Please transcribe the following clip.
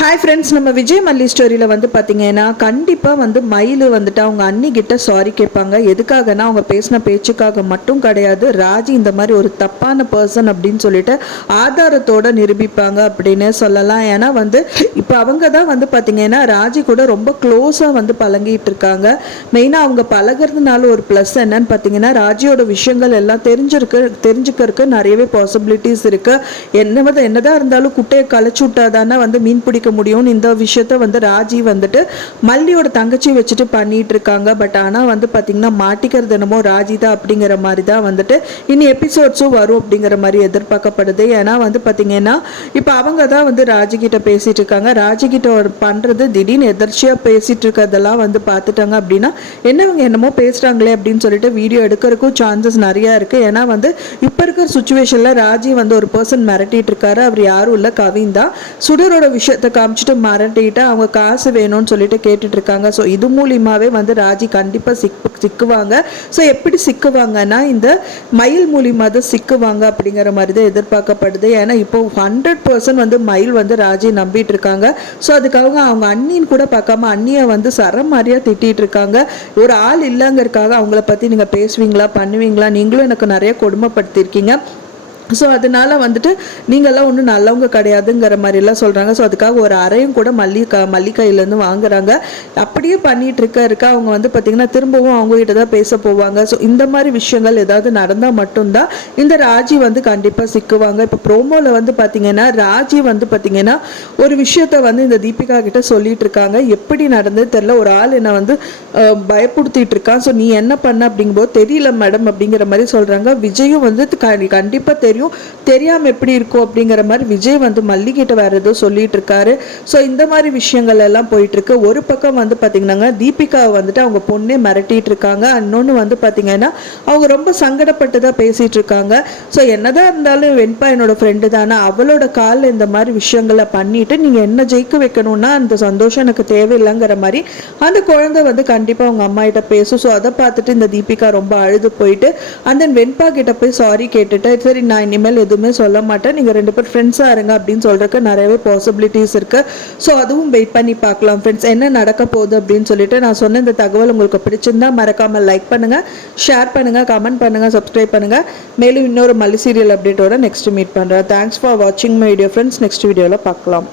Hi friends, நம்ம விஜய் மல்லி ஸ்டோரியில் வந்து பார்த்தீங்கன்னா கண்டிப்பாக வந்து மயில் வந்துட்டு அவங்க அண்ணி கிட்ட சாரி கேட்பாங்க. எதுக்காகனா அவங்க பேசின பேச்சுக்காக மட்டும் கிடையாது, ராஜி இந்த மாதிரி ஒரு தப்பான பர்சன் அப்படின்னு சொல்லிட்டு ஆதாரத்தோட நிரூபிப்பாங்க அப்படின்னு சொல்லலாம். ஏன்னா வந்து இப்போ அவங்க தான் வந்து பார்த்தீங்கன்னா ராஜி கூட ரொம்ப க்ளோஸாக வந்து பழகிட்டு இருக்காங்க. மெயினாக அவங்க பழகிறதுனால ஒரு ப்ளஸ் என்னன்னு பார்த்தீங்கன்னா ராஜியோட விஷயங்கள் எல்லாம் தெரிஞ்சுக்கிறதுக்கு நிறையவே பாசிபிலிட்டிஸ் இருக்குது. என்னதான் இருந்தாலும் குட்டையை களைச்சு விட்டாதானே வந்து மீன் பிடிக்க முடியும். இந்த விஷயத்த வந்து ராஜி வந்துட்டு மல்லியோட தங்கச்சி வச்சுட்டு பண்ணிட்டு இருக்காங்க. பட் ஆனால் வந்து பார்த்தீங்கன்னா மாட்டிக்கிறது என்னமோ ராஜி தான் அப்படிங்கிற மாதிரி தான் வந்துட்டு இனி எபிசோட்ஸும் வரும் அப்படிங்கிற மாதிரி எதிர்பார்க்கப்படுது. ஏன்னா வந்து பார்த்தீங்கன்னா இப்போ அவங்க தான் வந்து ராஜி கிட்ட பேசிட்டு இருக்காங்க. ராஜி கிட்ட பண்றது திடீர்னு எதர்ச்சியாக பேசிட்டு இருக்கிறதெல்லாம் வந்து பார்த்துட்டாங்க அப்படின்னா என்னவங்க என்னமோ பேசுறாங்களே அப்படின்னு சொல்லிட்டு வீடியோ எடுக்கிறதுக்கும் சான்சஸ் நிறைய இருக்கு. ஏன்னா வந்து இப்போ இருக்கிற சுச்சுவேஷன்ல ராஜி வந்து ஒரு பர்சன் மிரட்டிட்டு இருக்காரு. அவர் யாரும் இல்லை, கவின் தான். சுடரோட விஷயத்தை காமிச்சிட்டு மிரட்டிட்டு அவங்க காசு வேணும்னு சொல்லிட்டு கேட்டுட்டு இருக்காங்க. ஸோ இது மூலியமாவே வந்து ராஜி கண்டிப்பாக சிக்குவாங்க. ஸோ எப்படி சிக்குவாங்கன்னா இந்த மயில் மூலியமாக தான் சிக்குவாங்க அப்படிங்கிற மாதிரி தான் எதிர்பார்க்கப்படுது. ஏன்னா இப்போ 100% வந்து மயில் வந்து ராஜி நம்பிட்டு இருக்காங்க. ஸோ அதுக்காக அவங்க அண்ணின்னு கூட பார்க்காம அண்ணியை வந்து சரமாரியாக திட்டிட்டு இருக்காங்க. ஒரு ஆள் இல்லைங்கிறதுக்காக அவங்கள பற்றி நீங்கள் பேசுவீங்களா, பண்ணுவீங்களா, நீங்களும் எனக்கு நிறைய கொடுமைப்படுத்திருக்கீங்க. ஸோ அதனால வந்துட்டு நீங்கள்லாம் ஒன்றும் நல்லவங்க கிடையாதுங்கிற மாதிரிலாம் சொல்கிறாங்க. ஸோ அதுக்காக ஒரு அறையும் கூட மல்லிகையிலேருந்து வாங்குறாங்க. அப்படியே பண்ணிட்டு இருக்க அவங்க வந்து பார்த்திங்கன்னா திரும்பவும் அவங்ககிட்ட தான் பேச போவாங்க. ஸோ இந்த மாதிரி விஷயங்கள் ஏதாவது நடந்தால் மட்டும்தான் இந்த ராஜி வந்து கண்டிப்பாக சிக்குவாங்க. இப்போ ப்ரோமோவில் வந்து பார்த்திங்கன்னா ராஜி வந்து பார்த்திங்கன்னா ஒரு விஷயத்த வந்து இந்த தீபிகா கிட்ட சொல்லிட்டு இருக்காங்க. எப்படி நடந்தது தெரியல, ஒரு ஆள் என்னை வந்து பயப்படுத்திட்டு இருக்கான். ஸோ நீ என்ன பண்ண அப்படிங்கும்போது தெரியல மேடம் அப்படிங்கிற மாதிரி சொல்கிறாங்க. விஜயும் வந்து கண்டிப்பாக தெரியாம எப்படி இருக்கும் அப்படிங்கிற மாதிரி விஜய் வந்து மல்லிகிட்ட வேற ஏதோ சொல்லிட்டு இருக்காரு. ஸோ இந்த மாதிரி விஷயங்கள் எல்லாம் போயிட்டு இருக்கு. ஒரு பக்கம் வந்து பாத்தீங்கன்னா தீபிகா வந்துட்டு அவங்க பொண்ணே மிரட்டிட்டு இருக்காங்க. இன்னொன்னு வந்து பாத்தீங்கன்னா அவங்க ரொம்ப சங்கடப்பட்டுதான் பேசிட்டு இருக்காங்க. ஸோ என்னதான் இருந்தாலும் வெண்பா என்னோட ஃப்ரெண்டு தானே, அவளோட காலில் இந்த மாதிரி விஷயங்களை பண்ணிட்டு நீங்க என்ன ஜெயிக்க வைக்கணும்னா அந்த சந்தோஷம் எனக்கு தேவையில்லைங்கிற மாதிரி அந்த குழந்தை வந்து கண்டிப்பா அவங்க அம்மா கிட்ட பேசும். ஸோ அதை பார்த்துட்டு இந்த தீபிகா ரொம்ப அழுது போயிட்டு அந்த வெண்பா கிட்ட போய் சாரி கேட்டுட்டு சரி நான் இனிமேல் எதுவுமே சொல்ல மாட்டேன், நீங்கள் 2 பேர் ஃப்ரெண்ட்ஸாக இருங்க அப்படின்னு சொல்கிறதுக்கு நிறையவே பாசிபிலிட்டிஸ் இருக்குது. ஸோ அதுவும் வெயிட் பண்ணி பார்க்கலாம் ஃப்ரெண்ட்ஸ், என்ன நடக்க போகுது அப்படின்னு சொல்லிட்டு. நான் சொன்ன இந்த தகவல் உங்களுக்கு பிடிச்சிருந்தா மறக்காமல் லைக் பண்ணுங்கள், ஷேர் பண்ணுங்கள், கமெண்ட் பண்ணுங்கள், சப்ஸ்கிரைப் பண்ணுங்கள். மேலும் இன்னொரு மல்லி சீரியல் அப்டேட்டோட நெக்ஸ்ட் மீட் பண்ணுறேன். தேங்க்ஸ் ஃபார் வாட்சிங் மை வீடியோ ஃப்ரெண்ட்ஸ். நெக்ஸ்ட் வீடியோவில் பார்க்கலாம்.